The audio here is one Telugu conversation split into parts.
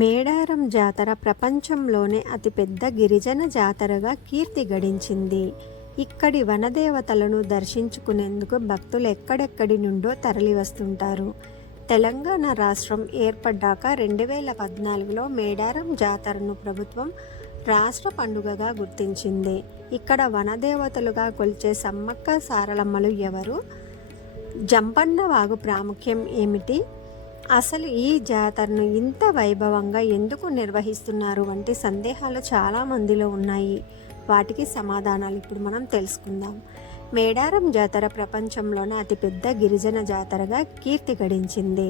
మేడారం జాతర ప్రపంచంలోనే అతిపెద్ద గిరిజన జాతరగా కీర్తి గడించింది. ఇక్కడి వనదేవతలను దర్శించుకునేందుకు భక్తులు ఎక్కడెక్కడి నుండో తరలివస్తుంటారు. తెలంగాణ రాష్ట్రం ఏర్పడ్డాక 2014లో మేడారం జాతరను ప్రభుత్వం రాష్ట్ర పండుగగా గుర్తించింది. ఇక్కడ వనదేవతలుగా కొలిచే సమ్మక్క సారలమ్మలు ఎవరు? జంపన్న వాగు ప్రాముఖ్యం ఏమిటి? అసలు ఈ జాతరను ఇంత వైభవంగా ఎందుకు నిర్వహిస్తున్నారు వంటి సందేహాలు చాలా మందిలో ఉన్నాయి. వాటికి సమాధానాలు ఇప్పుడు మనం తెలుసుకుందాం. మేడారం జాతర ప్రపంచంలోనే అతిపెద్ద గిరిజన జాతరగా కీర్తి గడించింది.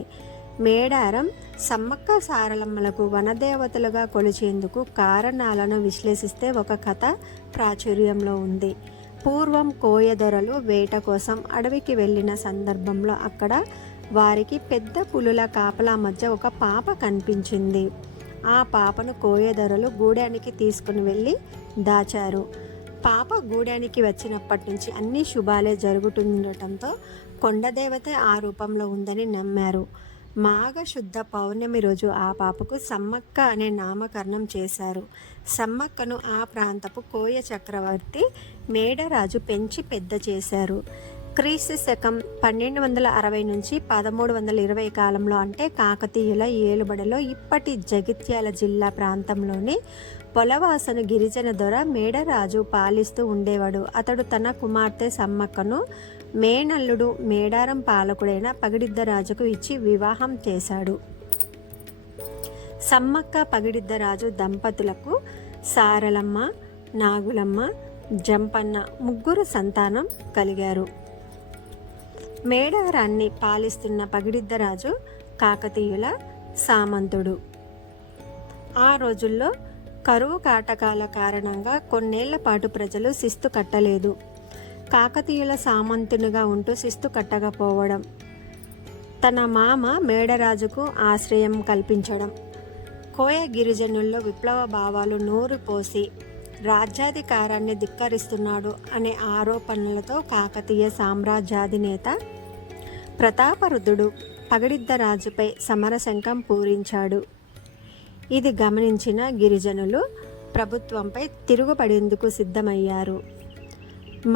మేడారం సమ్మక్క సారలమ్మలకు వనదేవతలుగా కొలిచేందుకు కారణాలను విశ్లేషిస్తే ఒక కథ ప్రాచుర్యంలో ఉంది. పూర్వం కోయదొరలు వేట కోసం అడవికి వెళ్ళిన సందర్భంలో అక్కడ వారికి పెద్ద పులుల కాపలా మధ్య ఒక పాప కనిపించింది. ఆ పాపను కోయదొరలు గూడానికి తీసుకుని వెళ్ళి దాచారు. పాప గూడానికి వచ్చినప్పటి నుంచి అన్ని శుభాలే జరుగుతుండటంతో కొండదేవత ఆ రూపంలో ఉందని నమ్మారు. మాఘ శుద్ధ పౌర్ణమి రోజు ఆ పాపకు సమ్మక్క అనే నామకరణం చేశారు. సమ్మక్కను ఆ ప్రాంతపు కోయ చక్రవర్తి మేడరాజు పెంచి పెద్ద చేశారు. క్రీస్తు శకం 1260 నుంచి 1320 కాలంలో, అంటే కాకతీయుల ఏలుబడిలో ఇప్పటి జగిత్యాల జిల్లా ప్రాంతంలోని పొలవాసను గిరిజన దొర మేడరాజు పాలిస్తూ ఉండేవాడు. అతడు తన కుమార్తె సమ్మక్కను మేనల్లుడు మేడారం పాలకుడైన పగిడిద్దరాజుకు ఇచ్చి వివాహం చేశాడు. సమ్మక్క పగిడిద్దరాజు దంపతులకు సారలమ్మ, నాగులమ్మ, జంపన్న ముగ్గురు సంతానం కలిగారు. మేడారాన్ని పాలిస్తున్న పగిడిద్దరాజు కాకతీయుల సామంతుడు. ఆ రోజుల్లో కరువు కాటకాల కారణంగా కొన్నేళ్ల పాటు ప్రజలు శిస్తు కట్టలేదు. కాకతీయుల సామంతునిగా ఉంటూ శిస్తు కట్టకపోవడం, తన మామ మేడరాజుకు ఆశ్రయం కల్పించడం, కోయ గిరిజనుల్లో విప్లవ భావాలు నోరు పోసి రాజ్యాధికారాన్ని ధిక్కరిస్తున్నాడు అనే ఆరోపణలతో కాకతీయ సామ్రాజ్యాధినేత ప్రతాపరుద్రుడు పగిడిద్దరాజుపై సమరశంఖం పూరించాడు. ఇది గమనించిన గిరిజనులు ప్రభుత్వంపై తిరుగుబడేందుకు సిద్ధమయ్యారు.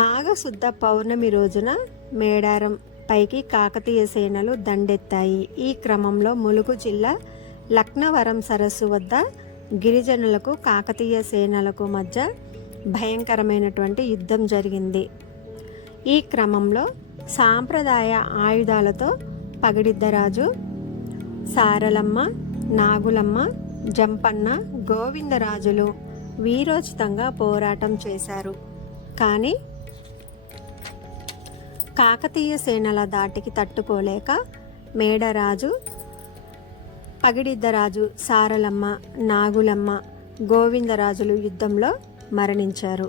మాఘశుద్ధ పౌర్ణమి రోజున మేడారం పైకి కాకతీయ సేనలు దండెత్తాయి. ఈ క్రమంలో ములుగు జిల్లా లక్నవరం సరస్సు వద్ద గిరిజనులకు కాకతీయ సేనలకు మధ్య భయంకరమైనటువంటి యుద్ధం జరిగింది. ఈ క్రమంలో సాంప్రదాయ ఆయుధాలతో పగిడిద్దరాజు, సారలమ్మ, నాగులమ్మ, జంపన్న, గోవిందరాజులు వీరోచితంగా పోరాటం చేశారు. కానీ కాకతీయ సేనల దాటికి తట్టుకోలేక మేడరాజు, పగిడిద్దరాజు, సారలమ్మ, నాగులమ్మ, గోవిందరాజులు యుద్ధంలో మరణించారు.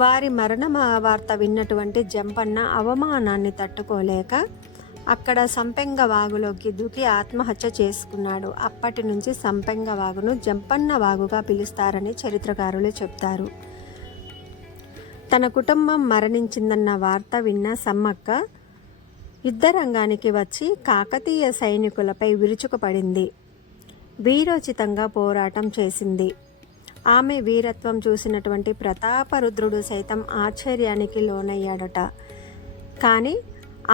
వారి మరణ వార్త విన్నటువంటి జంపన్న అవమానాన్ని తట్టుకోలేక అక్కడ సంపెంగ వాగులోకి దూకి ఆత్మహత్య చేసుకున్నాడు. అప్పటి నుంచి సంపెంగ వాగును జంపన్న వాగుగా పిలుస్తారని చరిత్రకారులు చెప్తారు. తన కుటుంబం మరణించిందన్న వార్త విన్న సమ్మక్క యుద్ధరంగానికి వచ్చి కాకతీయ సైనికులపై విరుచుకుపడింది. వీరోచితంగా పోరాటం చేసింది. ఆమె వీరత్వం చూసినటువంటి ప్రతాపరుద్రుడు సైతం ఆశ్చర్యానికి లోనయ్యాడట. కానీ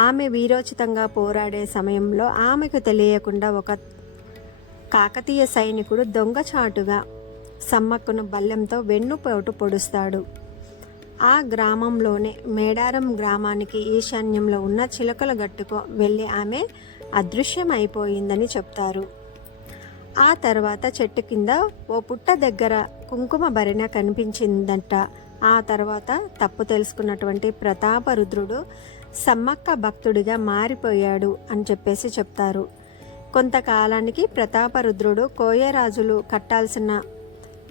ఆమె వీరోచితంగా పోరాడే సమయంలో ఆమెకు తెలియకుండా ఒక కాకతీయ సైనికుడు దొంగచాటుగా సమ్మక్కను బల్లెంతో వెన్నుపోటు పొడుస్తాడు. ఆ గ్రామంలోనే మేడారం గ్రామానికి ఈశాన్యంలో ఉన్న చిలకల గట్టుకు వెళ్ళి ఆమె అదృశ్యమైపోయిందని చెప్తారు. ఆ తర్వాత చెట్టు కింద ఓ పుట్ట దగ్గర కుంకుమ భరిణ కనిపించిందట. ఆ తర్వాత తప్పు తెలుసుకున్నటువంటి ప్రతాపరుద్రుడు సమ్మక్క భక్తుడిగా మారిపోయాడు అని చెప్పేసి చెప్తారు. కొంతకాలానికి ప్రతాపరుద్రుడు కోయరాజులు కట్టాల్సిన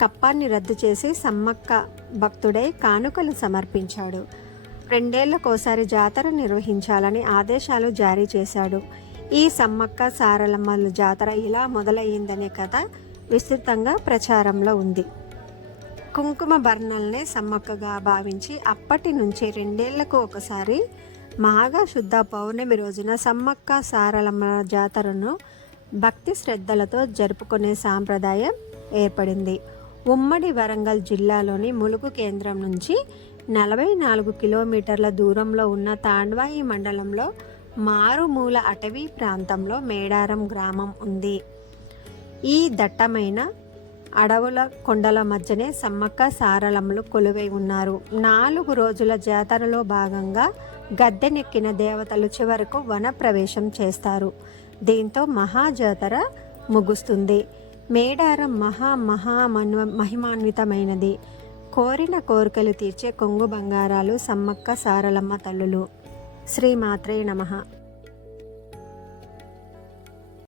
కప్పాన్ని రద్దు చేసి సమ్మక్క భక్తుడై కానుకలు సమర్పించాడు. 2 ఏళ్లకోసారి జాతర నిర్వహించాలని ఆదేశాలు జారీ చేశాడు. ఈ సమ్మక్క సారలమ్మల జాతర ఇలా మొదలయ్యిందనే కథ విస్తృతంగా ప్రచారంలో ఉంది. కుంకుమ బర్ణల్నే సమ్మక్కగా భావించి అప్పటి నుంచి 2 ఏళ్లకు ఒకసారి మాఘ శుద్ధ పౌర్ణమి రోజున సమ్మక్క సారలమ్మ జాతరను భక్తి శ్రద్ధలతో జరుపుకునే సాంప్రదాయం ఏర్పడింది. ఉమ్మడి వరంగల్ జిల్లాలోని ములుగు కేంద్రం నుంచి 44 కిలోమీటర్ల దూరంలో ఉన్న తాండ్వాయి మండలంలో మారుమూల అటవీ ప్రాంతంలో మేడారం గ్రామం ఉంది. ఈ దట్టమైన అడవుల కొండల మధ్యనే సమ్మక్క సారలమ్మలు కొలువై ఉన్నారు. 4 రోజుల జాతరలో భాగంగా గద్దెనెక్కిన దేవతలు చివరకు వన ప్రవేశం చేస్తారు. దీంతో మహాజాతర ముగుస్తుంది. మేడారం మహిమాన్వితమైనది. కోరిన కోరికలు తీర్చే కొంగు బంగారాలు సమ్మక్క సారలమ్మ తల్లులు. శ్రీమాత్రే నమః.